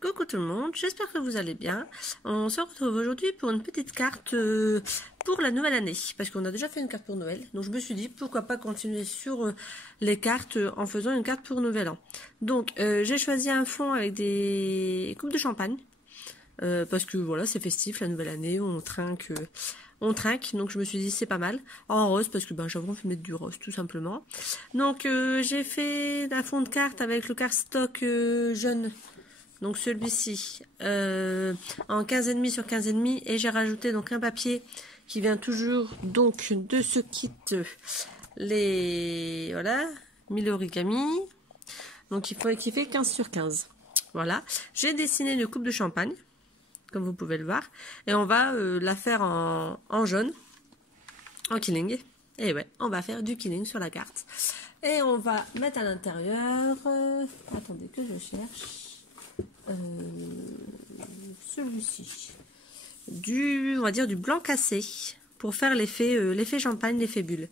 Coucou tout le monde, j'espère que vous allez bien. On se retrouve aujourd'hui pour une petite carte pour la nouvelle année. Parce qu'on a déjà fait une carte pour Noël. Donc je me suis dit pourquoi pas continuer sur les cartes en faisant une carte pour Nouvel An. Donc j'ai choisi un fond avec des coupes de champagne. Parce que voilà, c'est festif, la nouvelle année, on trinque. Donc je me suis dit c'est pas mal. En rose parce que j'avais envie de mettre du rose tout simplement. Donc j'ai fait un fond de carte avec le cardstock jaune. Donc celui-ci en 15,5 sur 15,5 et j'ai rajouté donc un papier qui vient toujours donc de ce kit les voilà 1000 origami donc qui fait 15 sur 15. Voilà, j'ai dessiné une coupe de champagne comme vous pouvez le voir et on va la faire en jaune, en killing. Et ouais, on va faire du killing sur la carte et on va mettre à l'intérieur attendez que je cherche celui-ci on va dire du blanc cassé pour faire l'effet champagne, l'effet bulle,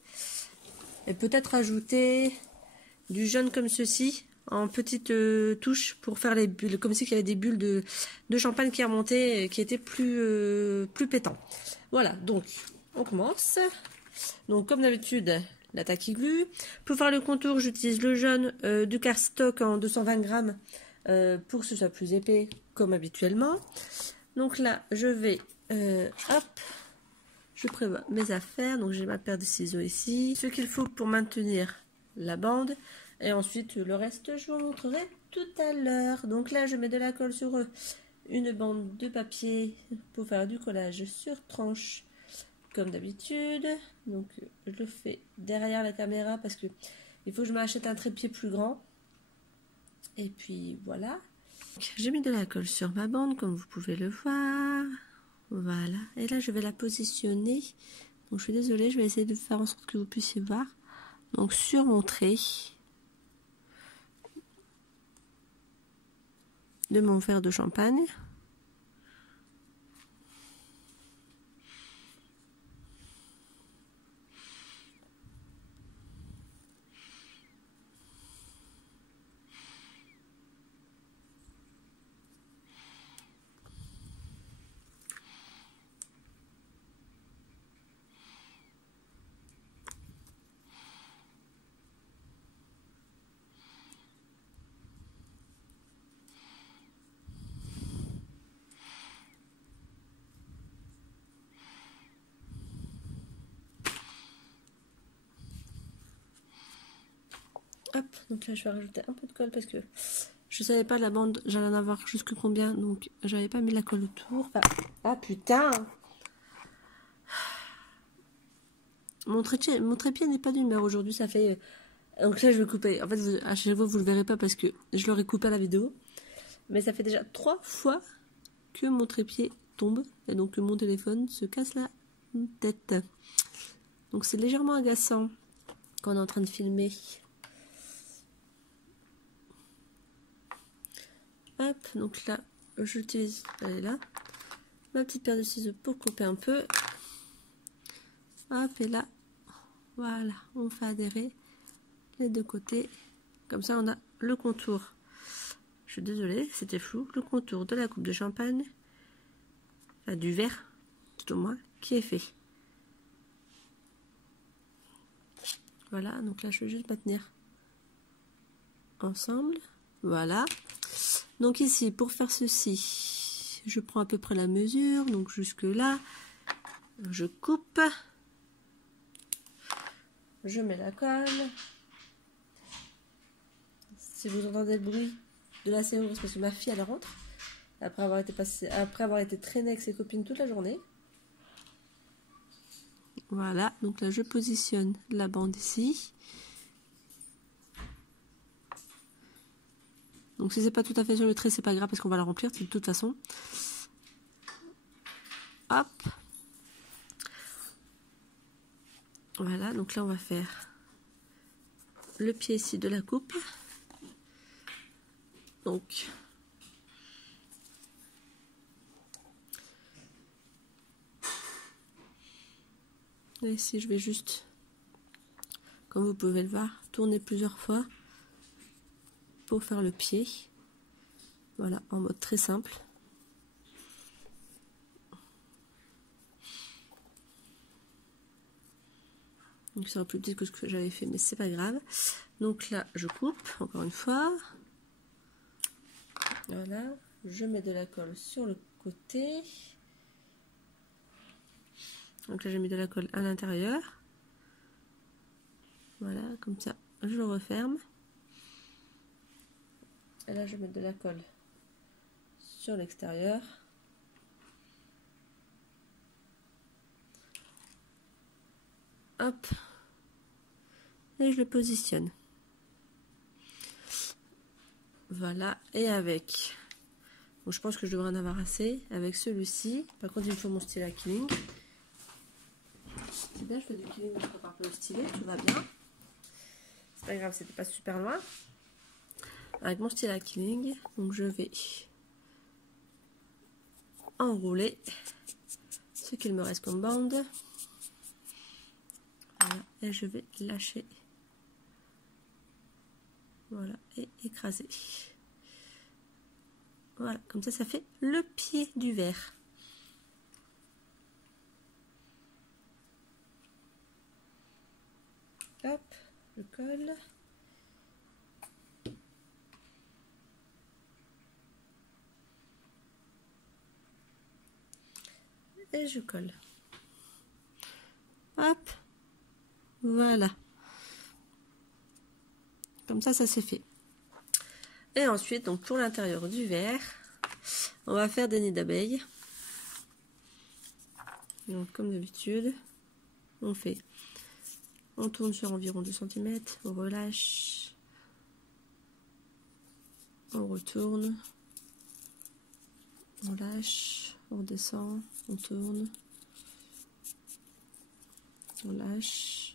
et peut-être ajouter du jaune comme ceci en petites touches pour faire les bulles, comme si il y avait des bulles de champagne qui remontaient, qui étaient plus pétants. Voilà, donc on commence. Donc comme d'habitude, la tacky glue. Pour faire le contour, j'utilise le jaune du cardstock en 220 grammes pour que ce soit plus épais comme habituellement. Donc là je vais hop, je prévois mes affaires. Donc j'ai ma paire de ciseaux ici, ce qu'il faut pour maintenir la bande, et ensuite le reste je vous montrerai tout à l'heure. Donc là je mets de la colle sur une bande de papier pour faire du collage sur tranche comme d'habitude. Donc je le fais derrière la caméra parce que il faut que je m'achète un trépied plus grand. Et puis voilà, j'ai mis de la colle sur ma bande comme vous pouvez le voir. Voilà, et là je vais la positionner. Donc je suis désolée, je vais essayer de faire en sorte que vous puissiez voir. Donc sur mon trait de mon verre de champagne. Hop, donc là je vais rajouter un peu de colle parce que je savais pas la bande, j'allais en avoir jusque combien, donc j'avais pas mis la colle autour. Ah putain, mon trépied n'est pas d'humeur aujourd'hui, ça fait... Donc là je vais couper, en fait à chaque fois vous le verrez pas parce que je l'aurais coupé à la vidéo. Mais ça fait déjà 3 fois que mon trépied tombe et donc que mon téléphone se casse la tête. Donc c'est légèrement agaçant quand on est en train de filmer. Hop, donc là j'utilise, elle est là, ma petite paire de ciseaux pour couper un peu. Hop, et là, voilà, on fait adhérer les deux côtés. Comme ça on a le contour. Je suis désolée, c'était flou. Le contour de la coupe de champagne, enfin, du verre, tout au moins, qui est fait. Voilà, donc là je vais juste maintenir ensemble. Voilà. Donc ici, pour faire ceci, je prends à peu près la mesure, donc jusque là, je coupe, je mets la colle. Si vous entendez le bruit de la serrure, c'est parce que ma fille elle rentre après avoir été traînée avec ses copines toute la journée. Voilà, donc là je positionne la bande ici. Donc si c'est pas tout à fait sur le trait, c'est pas grave parce qu'on va la remplir de toute façon. Hop. Voilà, donc là on va faire le pied ici de la coupe. Donc et ici je vais juste, comme vous pouvez le voir, tourner plusieurs fois pour faire le pied. Voilà, en mode très simple. Donc ça aurait plus petit que ce que j'avais fait, mais c'est pas grave. Donc là, je coupe, encore une fois. Voilà, je mets de la colle sur le côté. Donc là, j'ai mis de la colle à l'intérieur. Voilà, comme ça, je le referme. Et là, je vais mettre de la colle sur l'extérieur. Hop. Et je le positionne. Voilà, et avec... Bon, je pense que je devrais en avoir assez. Avec celui-ci, par contre, il me faut mon stylet à killing. C'est bien, je fais du killing, je prépare pas le stylet, tout va bien. C'est pas grave, c'était pas super loin. Avec mon stylet à killing, donc je vais enrouler ce qu'il me reste comme bande. Voilà, et je vais lâcher. Voilà, et écraser. Voilà, comme ça, ça fait le pied du verre. Hop, je colle. Et je colle. Hop, voilà. Comme ça, ça c'est fait. Et ensuite, donc pour l'intérieur du verre, on va faire des nids d'abeilles. Donc comme d'habitude, on tourne sur environ 2 cm, on relâche, on retourne, on lâche, on redescend, on tourne, on lâche.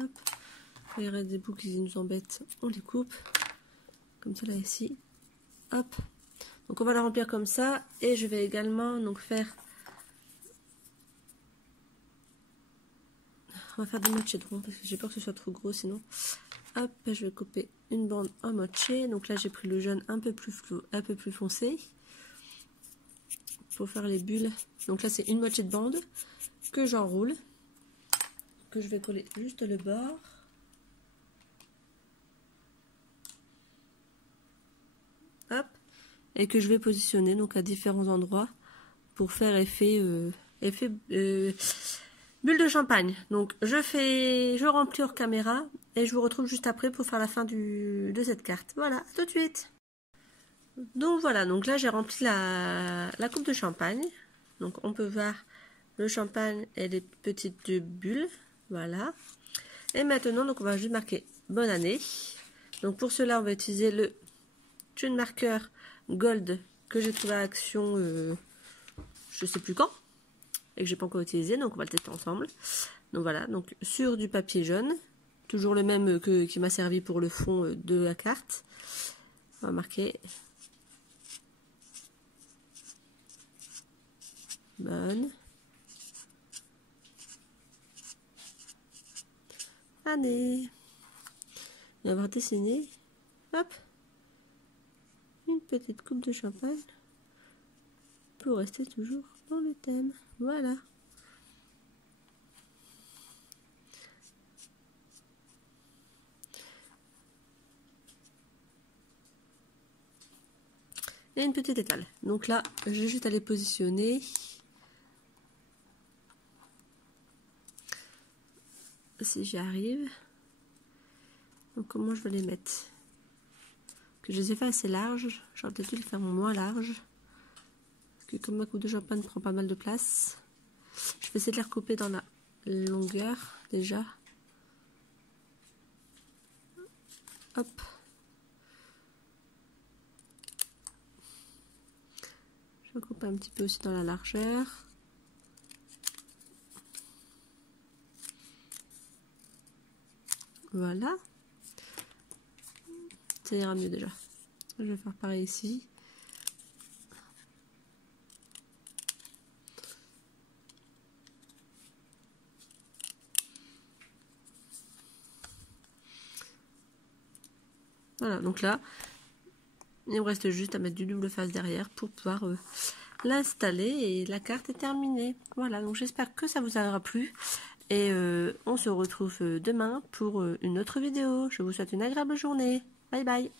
Hop. Il reste des bouts qui nous embêtent, on les coupe. Comme ça là ici. Hop. Donc on va la remplir comme ça. Et je vais également donc faire... On va faire des mochés de rond parce que j'ai peur que ce soit trop gros sinon. Hop, je vais couper une bande en moché. Donc là j'ai pris le jaune un peu plus flou, un peu plus foncé. Pour faire les bulles. Donc là c'est une moitié de bande que j'enroule. Que je vais coller juste le bord. Hop. Et que je vais positionner donc à différents endroits pour faire effet bulle de champagne. Donc je remplis hors caméra et je vous retrouve juste après pour faire la fin de cette carte. Voilà, à tout de suite. Donc voilà, donc là j'ai rempli la coupe de champagne. Donc on peut voir le champagne et les petites bulles. Voilà. Et maintenant, donc on va juste marquer bonne année. Donc pour cela, on va utiliser le Tune Marker Gold que j'ai trouvé à Action, je sais plus quand, et que j'ai pas encore utilisé. Donc on va le tester ensemble. Donc voilà, donc sur du papier jaune, toujours le même qui m'a servi pour le fond de la carte. On va marquer bonne année. On va avoir dessiné, hop, une petite coupe de champagne pour rester toujours dans le thème. Voilà. Et une petite étale. Donc là, j'ai juste à les positionner. Si j'y arrive. Donc comment je vais les mettre? Que je les ai fait assez larges. J'aurais peut-être dû les faire moins larges. Parce que comme ma coupe de champagne prend pas mal de place. Je vais essayer de les recouper dans la longueur déjà. Hop. Je recoupe un petit peu aussi dans la largeur. Voilà. Ça ira mieux déjà. Je vais faire pareil ici. Voilà, donc là, il me reste juste à mettre du double face derrière pour pouvoir l'installer et la carte est terminée. Voilà, donc j'espère que ça vous aura plu et on se retrouve demain pour une autre vidéo. Je vous souhaite une agréable journée. Bye bye.